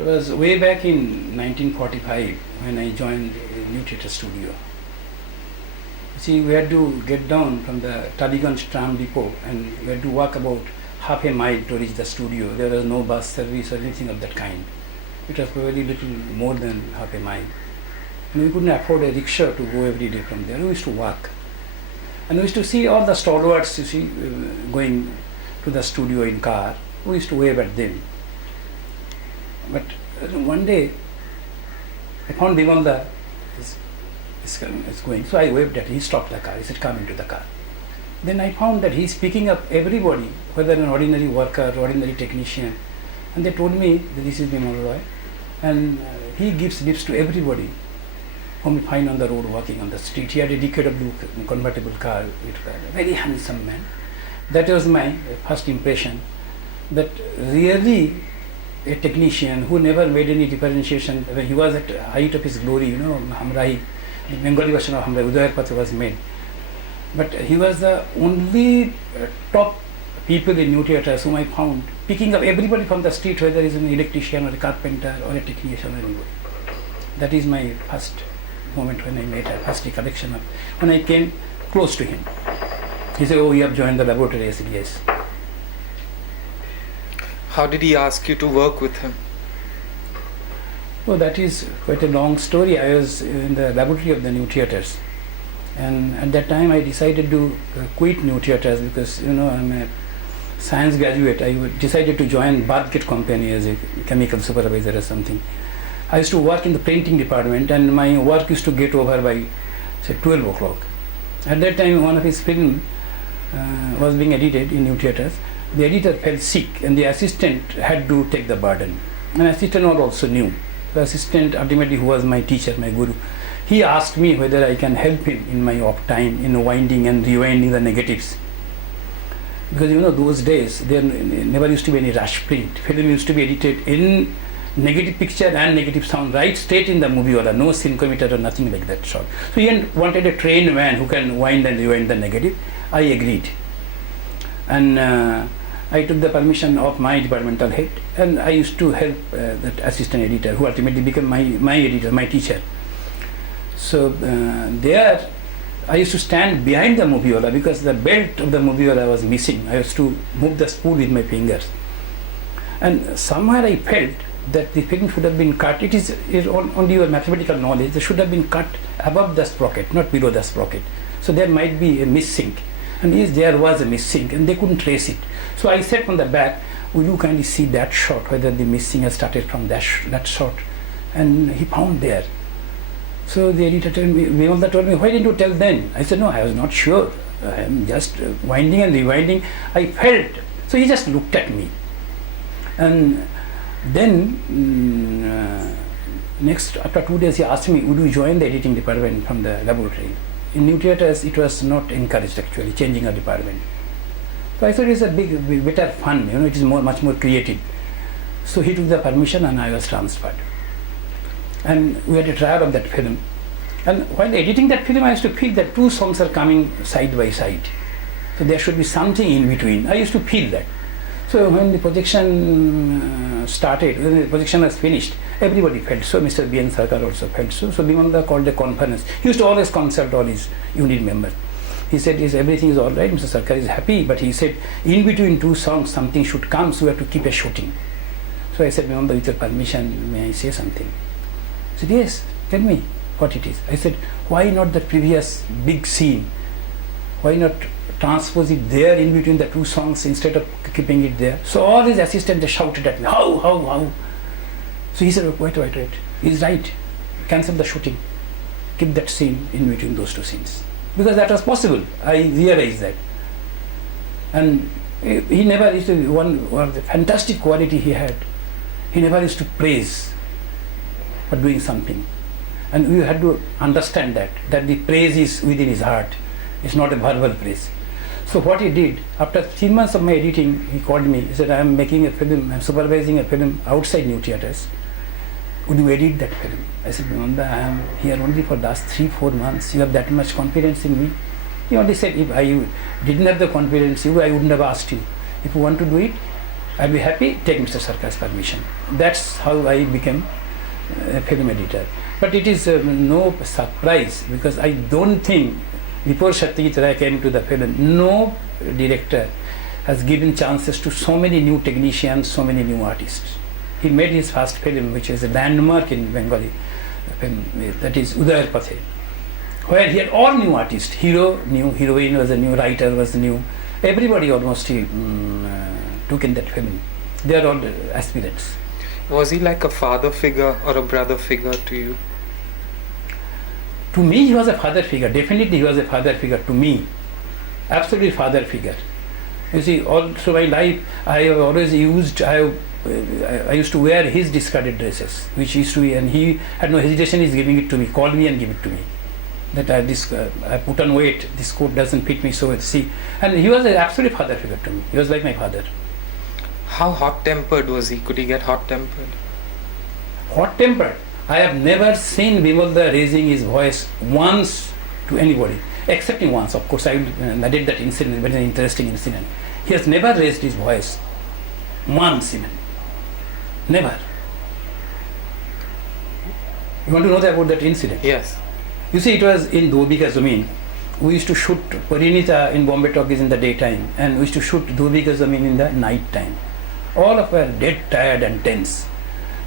It was way back in 1945 when I joined a new theatre studio. See, we had to get down from the Taliganj tram depot and we had to walk about half a mile to reach the studio. There was no bus service or anything of that kind. It was probably little more than half a mile. And we couldn't afford a rickshaw to go every day from there. We used to walk. And we used to see all the stalwarts, you see, going to the studio in car. We used to wave at them. But one day, I found Bimal is going. So I waved at him. He stopped the car. He said, come into the car. Then I found that he's picking up everybody, whether an ordinary worker, ordinary technician. And they told me that this is Bimal Roy. And he gives lifts to everybody whom we find on the road walking on the street. He had a DKW convertible car. A very handsome man. That was my first impression. That really a technician who never made any differentiation. When he was at the height of his glory, you know, Hamrahi, the Bengali version of Hamrahi, Udayarpatra was made. But he was the only top people in new theatres whom I found picking up everybody from the street, whether he's an electrician or a carpenter or a technician or anybody. That is my first moment when I made a first recollection of when I came close to him. He said, oh, you have joined the laboratory. I said, yes. How did he ask you to work with him? Oh, that is quite a long story. I was in the laboratory of the new theatres. And at that time I decided to quit new theatres because, you know, I'm a science graduate. I decided to join Badgate company as a chemical supervisor or something. I used to work in the printing department and my work used to get over by, say, 12 o'clock. At that time, one of his films was being edited in new theatres. The editor fell sick and the assistant had to take the burden. And assistant was also new. The assistant ultimately, who was my teacher, my guru, he asked me whether I can help him in my off time in winding and rewinding the negatives. Because, you know, those days there never used to be any rush print. Film used to be edited in negative picture and negative sound right straight in the movie order, no synchrometer or nothing like that shot. So he wanted a trained man who can wind and rewind the negative. I agreed. And I took the permission of my departmental head and I used to help that assistant editor who ultimately became my editor, my teacher. So there I used to stand behind the moviola because the belt of the moviola was missing. I used to move the spool with my fingers. And somewhere I felt that the film should have been cut. It is only your mathematical knowledge. They should have been cut above the sprocket, not below the sprocket. So there might be a missing. And yes, there was a missing and they couldn't trace it. So I said on the back, will you kindly see that shot, whether the missing has started from that shot. And he found there. So the editor told me, why didn't you tell then? I said, no, I was not sure. I am just winding and rewinding. I felt. So he just looked at me. And then after 2 days, he asked me, would you join the editing department from the laboratory? In new theatres, it was not encouraged actually, changing a department. So I thought it's a better fun, you know, it is much more creative. So he took the permission and I was transferred. And we had a trial of that film. And while editing that film, I used to feel that two songs are coming side by side. So there should be something in between. I used to feel that. So when the projection started, when the projection was finished, everybody felt so. Mr. B.N. Sarkar also felt so. So Bimal called a conference. He used to always consult all his unit members. He said, yes, everything is all right, Mr. Sarkar is happy, but he said, in between two songs, something should come, so we have to keep a shooting. So I said, Bimal, with your permission, may I say something? He said, yes, tell me what it is. I said, why not the previous big scene? Why not transpose it there in between the two songs instead of keeping it there? So all his assistants, they shouted at me, how? So he said, wait. He's right. Cancel the shooting. Keep that scene in between those two scenes. Because that was possible. I realized that. And he never used to, one of the fantastic quality he had, he never used to praise for doing something. And we had to understand that the praise is within his heart. It's not a verbal praise. So what he did, after 3 months of my editing, he called me. He said, I am making a film, I am supervising a film outside new theatres. Would you edit that film? I said, Nanda, I am here only for the last 3-4 months. You have that much confidence in me? He only said, if I didn't have the confidence in you, I wouldn't have asked you. If you want to do it, I'll be happy, take Mr. Sarkar's permission. That's how I became a film editor. But it is no surprise, because I don't think before Satyajit Ray came to the film, no director has given chances to so many new technicians, so many new artists. He made his first film, which is a landmark in Bengali film, that is Udayar Pathe, where he had all new artists. Hero new, heroine was a new, writer was new. Everybody almost he took in that film. They are all aspirants. Was he like a father figure or a brother figure to you? To me, he was a father figure. Definitely, he was a father figure to me. Absolutely father figure. You see, all through my life, I have always used, I used to wear his discarded dresses, which used to be, and he had no hesitation, he's giving it to me, call me and give it to me. That I put on weight, this coat doesn't fit me, so see. And he was an absolute father figure to me. He was like my father. How hot-tempered was he? Could he get hot-tempered? Hot-tempered? I have never seen Bimal raising his voice once to anybody, excepting once. Of course, I did that incident, very interesting incident. He has never raised his voice once even. Never. You want to know about that incident? Yes. You see, it was in Do Bigha Zamin. We used to shoot Parineeta in Bombay talkies in the daytime, and we used to shoot Do Bigha Zamin in the night time. All of us were dead tired and tense.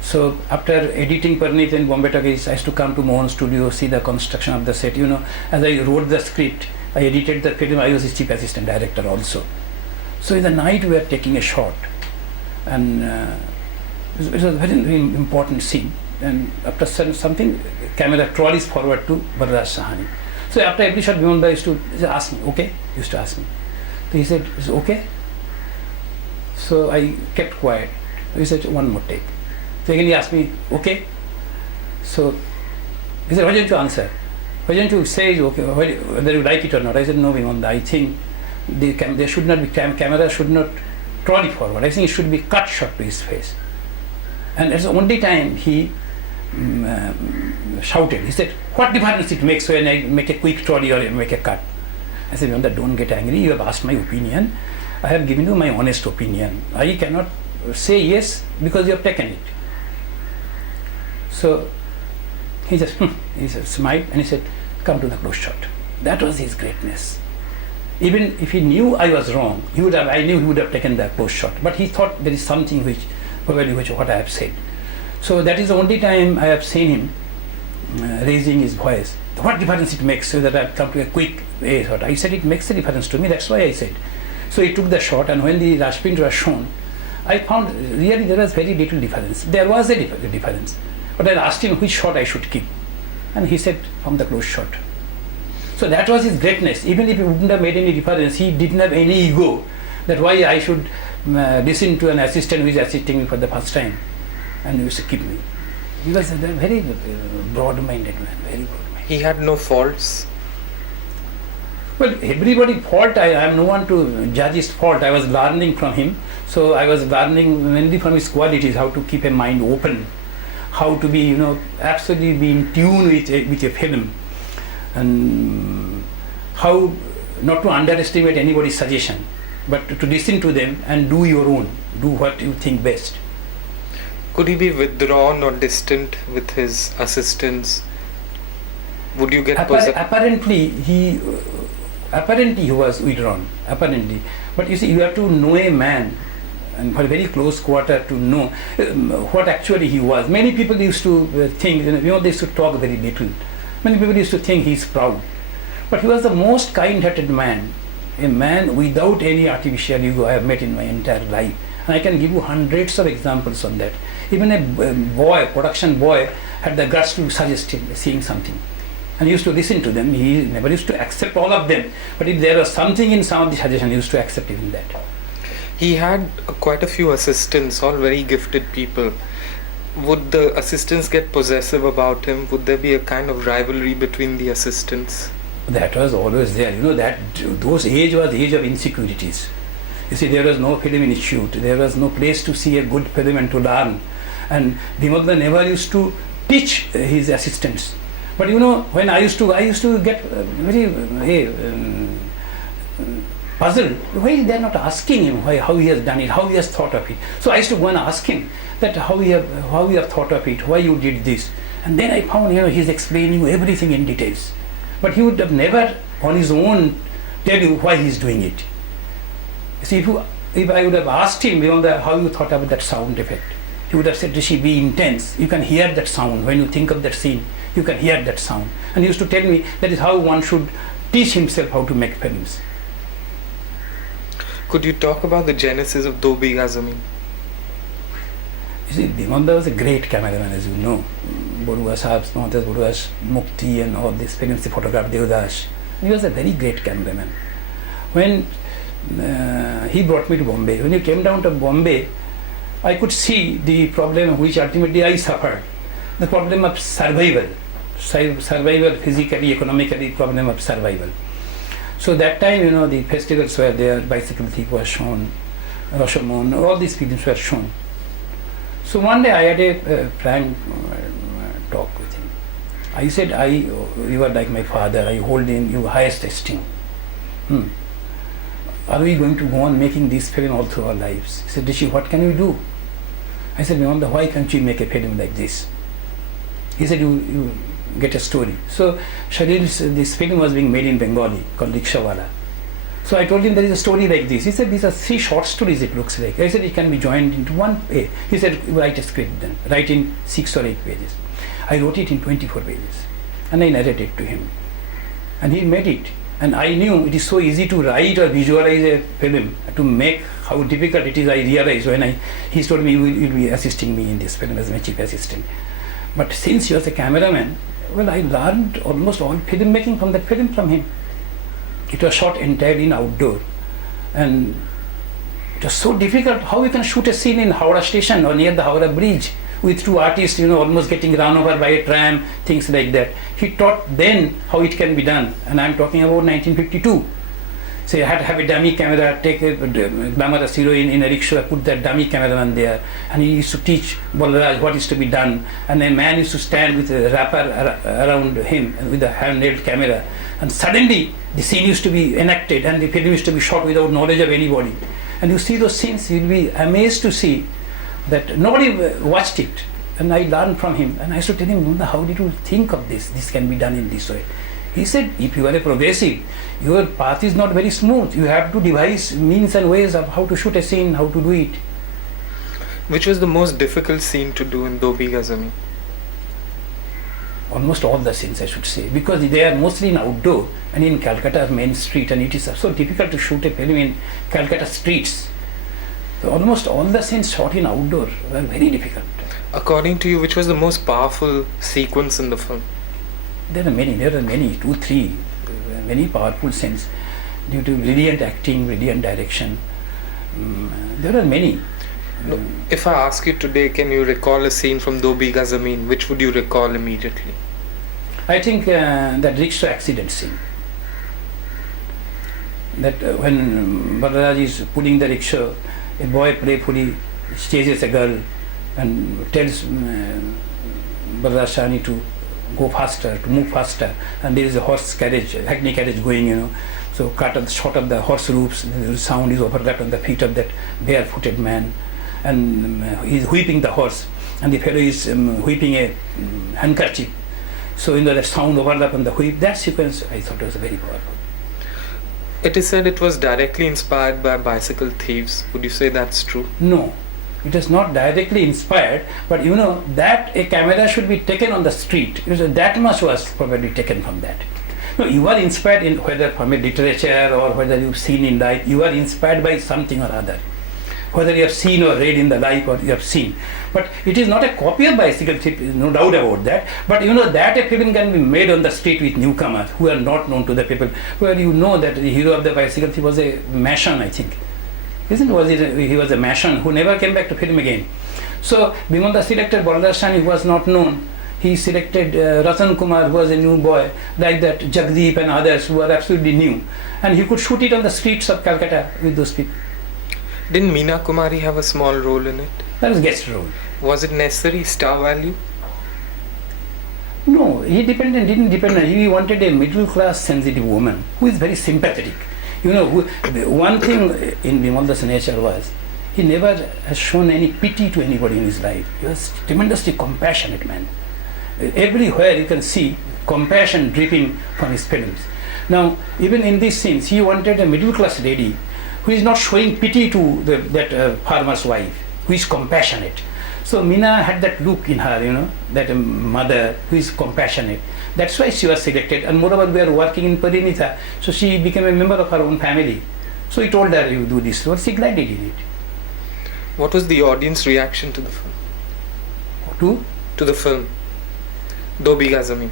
So after editing Parineeta in Bombay talkies, I used to come to Mohan's studio, see the construction of the set. You know, as I wrote the script, I edited the film, I was his chief assistant director also. So in the night we were taking a shot, and it was a very, very important scene. And after something, camera trolleys forward to Biraj Sahani. So after every shot, Bimal used to ask me, okay? He used to ask me. So he said, is it okay? So I kept quiet. He said, one more take. So again he asked me, okay? So he said, why don't you answer? Why don't you say, okay, whether you like it or not? I said, no, Bimal, I think there should not be, camera should not trolley forward. I think it should be cut shot to his face. And that's the only time he shouted. He said, what difference it makes when I make a quick trolley or make a cut? I said, Bimal, don't get angry. You have asked my opinion. I have given you my honest opinion. I cannot say yes because you have taken it. So he just smiled and he said, come to the close shot. That was his greatness. Even if he knew I was wrong, I knew he would have taken the close shot. But he thought there is something which what I have said. So that is the only time I have seen him raising his voice. What difference it makes, so that I have come to a quick shot. I said it makes a difference to me, that's why I said. So he took the shot, and when the Rashprint was shown, I found really there was very little difference. There was a difference. But I asked him which shot I should keep. And he said, from the close shot. So that was his greatness. Even if he wouldn't have made any difference, he didn't have any ego that why I should listen to an assistant who is assisting me for the first time. And he used to keep me. He was a very broad-minded man, very broad-minded. He had no faults? Well, everybody fault, I am no one to judge his fault. I was learning from him. So I was learning mainly from his qualities, how to keep a mind open, how to be, absolutely be in tune with a film, and how not to underestimate anybody's suggestion, but to listen to them and do your own, do what you think best. Could he be withdrawn or distant with his assistants? Would you get apparently he was withdrawn, apparently. But you see, you have to know a man, and for a very close quarter to know what actually he was. Many people used to think, they used to talk very little. Many people used to think he's proud. But he was the most kind-hearted man, a man without any artificial ego I have met in my entire life. And I can give you hundreds of examples on that. Even a production boy, had the guts to suggest him seeing something. And he used to listen to them. He never used to accept all of them. But if there was something in some of the suggestions, he used to accept even that. He had quite a few assistants, all very gifted people. Would the assistants get possessive about him? Would there be a kind of rivalry between the assistants? That was always there. Those age was the age of insecurities. You see, there was no film institute. There was no place to see a good film and to learn. And Bimal never used to teach his assistants. But when I used to get very puzzled. Why they are not asking him how he has done it, how he has thought of it? So I used to go and ask him that how you have thought of it, why you did this. And then I found, he's explaining everything in details. But he would have never on his own tell you why he's doing it. See, if I would have asked him, how you thought about that sound effect, he would have said, Rishi, be intense. You can hear that sound. When you think of that scene, you can hear that sound. And he used to tell me that is how one should teach himself how to make films. Could you talk about the genesis of Do Bigha Zamin? You see, Bimal was a great cameraman, as you know. Baruah Sahab, Baruah Mukti and all these films, he photographed Devdas. He was a very great cameraman. When he brought me to Bombay, when he came down to Bombay, I could see the problem which ultimately I suffered. The problem of survival, physically, economically, problem of survival. So that time, the festivals were there, Bicycle Thief was shown, Rashomon, all these films were shown. So one day I had a frank talk with him. I said, you are like my father, I hold in you highest esteem. Are we going to go on making this film all through our lives? He said, Rishi, what can we do? I said, Bimal, why can't you make a film like this? He said, you get a story. So this film was being made in Bengali called Rickshawala. So I told him there is a story like this. He said, these are 3 short stories it looks like. I said, it can be joined into one page. He said, write a script then. Write in 6 or 8 pages. I wrote it in 24 pages. And I narrated to him. And he made it. And I knew it is so easy to write or visualize a film, to make how difficult it is. I realized when he told me, you will be assisting me in this film as my chief assistant. But since he was a cameraman, well, I learned almost all filmmaking from that film from him. It was shot entirely in outdoor. And it was so difficult. How you can shoot a scene in Howrah station or near the Howrah bridge with 2 artists, almost getting run over by a tram, things like that. He taught then how it can be done. And I'm talking about 1952. So you had to have a dummy camera, take a glamorous heroine in a rickshaw, put that dummy cameraman there, and he used to teach Balraj what is to be done. And a man used to stand with a wrapper around him with a hand-held camera. And suddenly the scene used to be enacted and the film used to be shot without knowledge of anybody. And you see those scenes, you'll be amazed to see that nobody watched it. And I learned from him. And I used to tell him, how did you think of this? This can be done in this way. He said, if you are a progressive, your path is not very smooth. You have to devise means and ways of how to shoot a scene, how to do it. Which was the most difficult scene to do in Do Bigha Zamin? Almost all the scenes, I should say, because they are mostly in outdoor and in Calcutta main street, and it is so difficult to shoot a film in Calcutta streets. So almost all the scenes shot in outdoor were very difficult. According to you, which was the most powerful sequence in the film? There are many, 2, 3, many powerful scenes due to brilliant acting, brilliant direction. There are many. If I ask you today, can you recall a scene from Do Bigha Zamin, which would you recall immediately? I think that rickshaw accident scene. That when Balraj is pulling the rickshaw, a boy playfully chases a girl and tells Balraj Shani to go faster, to move faster, and there is a horse carriage, hackney carriage going, so shot of the horse roofs, the sound is overlapped on the feet of that barefooted man, and he's whipping the horse, and the fellow is whipping a handkerchief, so the sound overlap on the whip. That sequence I thought was very powerful. It is said it was directly inspired by bicycle thieves. Would you say that's true? No, it is not directly inspired, but that a camera should be taken on the street. That much was probably taken from that. No, you are inspired in whether from a literature or whether you've seen in life, you are inspired by something or other. Whether you have seen or read in the life or you have seen. But it is not a copy of Bicycle Thief, no doubt about that. But that a film can be made on the street with newcomers who are not known to the people. Where that the hero of the Bicycle Thief was a mason, I think. He was a mason who never came back to film again. So Bimal selected Balraj Shani, who was not known. He selected Ratan Kumar, who was a new boy, like that Jagdeep and others who were absolutely new. And he could shoot it on the streets of Calcutta with those people. Didn't Meena Kumari have a small role in it? That was guest role. Was it necessary, star value? No, he didn't depend. He wanted a middle class sensitive woman who is very sympathetic. You know, one thing in Bimal's nature was, he never has shown any pity to anybody in his life. He was tremendously compassionate man. Everywhere you can see compassion dripping from his films. Now, even in these scenes, he wanted a middle class lady who is not showing pity to that farmer's wife, who is compassionate. So Meena had that look in her, you know, that mother who is compassionate. That's why she was selected. And moreover, we are working in Parineeta, so she became a member of her own family. So he told her, you do this role. She gladly did it. What was the audience reaction to the film? To the film, Do Bigha Zamin.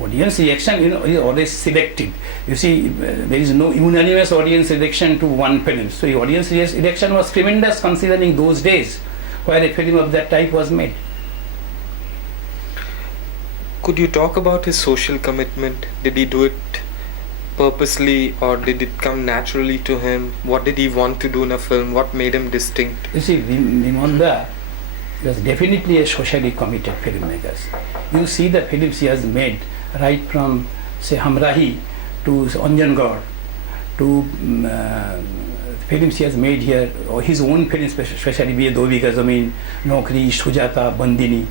Audience reaction, you know, is always selected. You see, there is no unanimous audience reaction to one film. So the audience reaction was tremendous considering those days where a film of that type was made. Could you talk about his social commitment? Did he do it purposely or did it come naturally to him? What did he want to do in a film? What made him distinct? You see, Bimal was definitely a socially committed filmmaker. You see the films he has made, right from, say, Hamrahi to Anjangarh, to films he has made here, or his own films, especially Do Bigha Zamin, Naukri, Sujata, Bandini.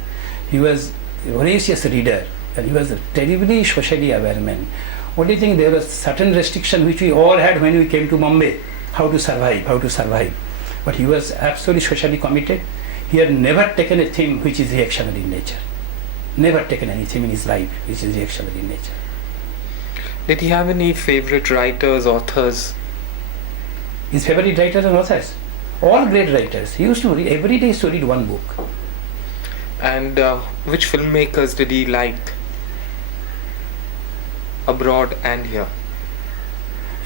He was a voracious reader and he was a terribly socially aware man. Only thing, there was certain restriction which we all had when we came to Bombay, how to survive. But he was absolutely socially committed. He had never taken a theme which is reactionary in nature. Never taken any theme in his life which is reactionary in nature. Did he have any favorite writers, authors? His favorite writers and authors? All great writers. He used to read, every day he used to read one book. And which filmmakers did he like? Abroad and here?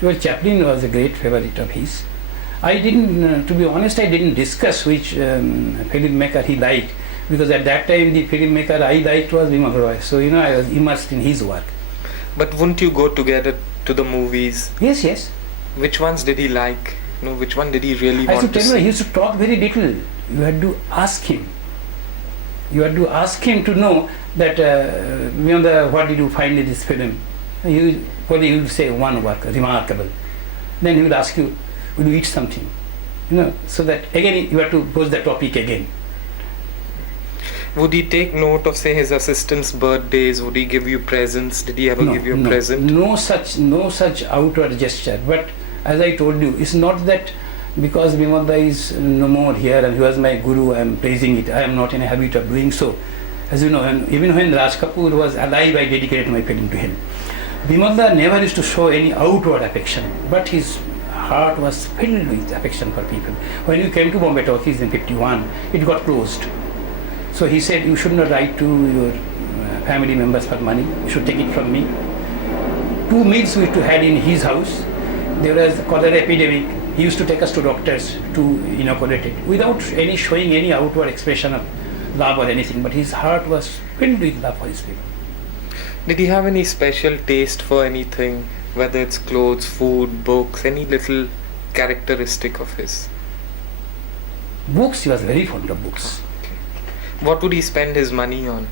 Well, Chaplin was a great favorite of his. I didn't, to be honest, I didn't discuss which filmmaker he liked, because at that time the filmmaker I liked was Bimal Roy. So, you know, I was immersed in his work. But wouldn't you go together to the movies? Yes. Which ones did he like? You know, which one did he really want to see? He used to talk very little. You had to ask him. You had to ask him to know that, what did you find in this film? He would say one work, remarkable. Then he would ask you, will you eat something? You know, so that again you have to pose the topic again. Would he take note of, say, his assistants' birthdays? Would he give you presents? Did he ever give you a present? No such outward gesture. But as I told you, it's not that because Bimal is no more here and he was my guru, I am praising it. I am not in a habit of doing so. As you know, even when Raj Kapoor was alive, I dedicated my film to him. Bimal never used to show any outward affection, but his heart was filled with affection for people. When you came to Bombay Talkies in 51, it got closed. So he said, you should not write to your family members for money, you should take it from me. 2 meals we used to have in his house. There was a cholera epidemic. He used to take us to doctors to inoculate it without any showing any outward expression of love or anything, but his heart was filled with love for his people. Did he have any special taste for anything, whether it's clothes, food, books, any little characteristic of his? Books, he was very fond of books. Okay. What would he spend his money on?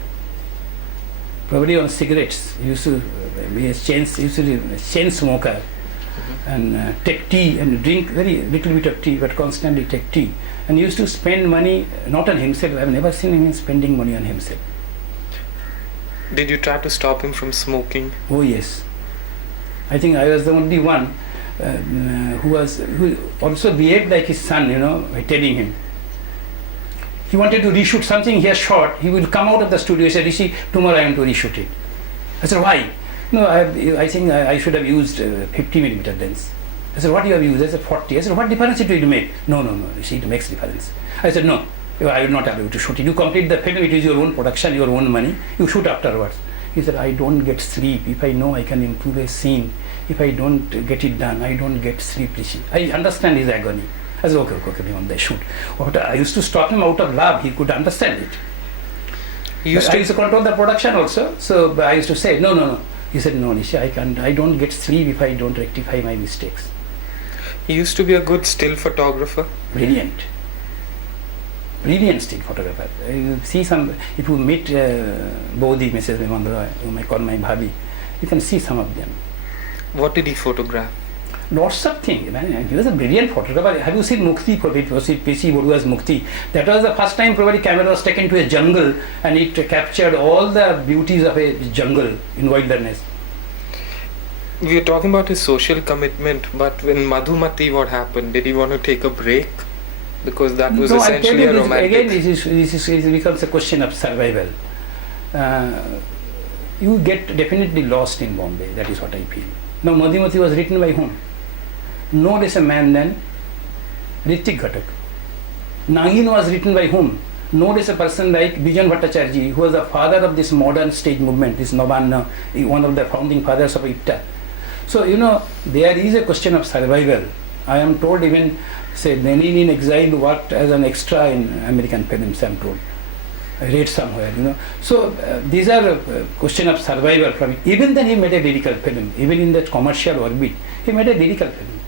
Probably on cigarettes. He used to be a chain smoker. And take tea and drink very little bit of tea, but constantly take tea. And he used to spend money not on himself. I've never seen him spending money on himself. Did you try to stop him from smoking? Oh yes. I think I was the only one who also behaved like his son, you know, by telling him. He wanted to reshoot something he has shot. He will come out of the studio and say, Rishi, tomorrow I am to reshoot it. I said, why? No, I think I should have used 50mm lens. I said, what you have used? I said, 40. I said, what difference it will make? No, you see, it makes difference. I said, no, I will not allow you to shoot it. You complete the film, it is your own production, your own money. You shoot afterwards. He said, I don't get sleep. If I know I can improve a scene, if I don't get it done, I don't get sleep. I understand his agony. I said, okay, Bimal, shoot. But I used to stop him out of love. He could understand it. I used to control the production also. So I used to say, no. He said, no, Nishi, I don't get sleep if I don't rectify my mistakes. He used to be a good still photographer. Brilliant still photographer. You see if you meet Bodhi, Mrs. Bimal Roy, whom I call my bhabhi, you can see some of them. What did he photograph? lots of things. Man. He was a brilliant photographer. Have you seen Mukti? P.C. Borua's Mukti. That was the first time probably camera was taken to a jungle and it captured all the beauties of a jungle in wilderness. We are talking about his social commitment, but when Madhumati, what happened? Did he want to take a break? Because that was essentially a romantic... Again, this becomes a question of survival. You get definitely lost in Bombay, that is what I feel. Now, Madhumati was written by whom? No less a man than Ritik Ghatak. Nagin was written by whom? No less a person like Bijan Bhattacharjee, who was the father of this modern stage movement, this Navanna, one of the founding fathers of IPTA. So, there is a question of survival. I am told even, say, Lenin in exile worked as an extra in American films, I am told. I read somewhere, So, these are a question of survival from it. Even then he made a lyrical film. Even in that commercial orbit, he made a lyrical film.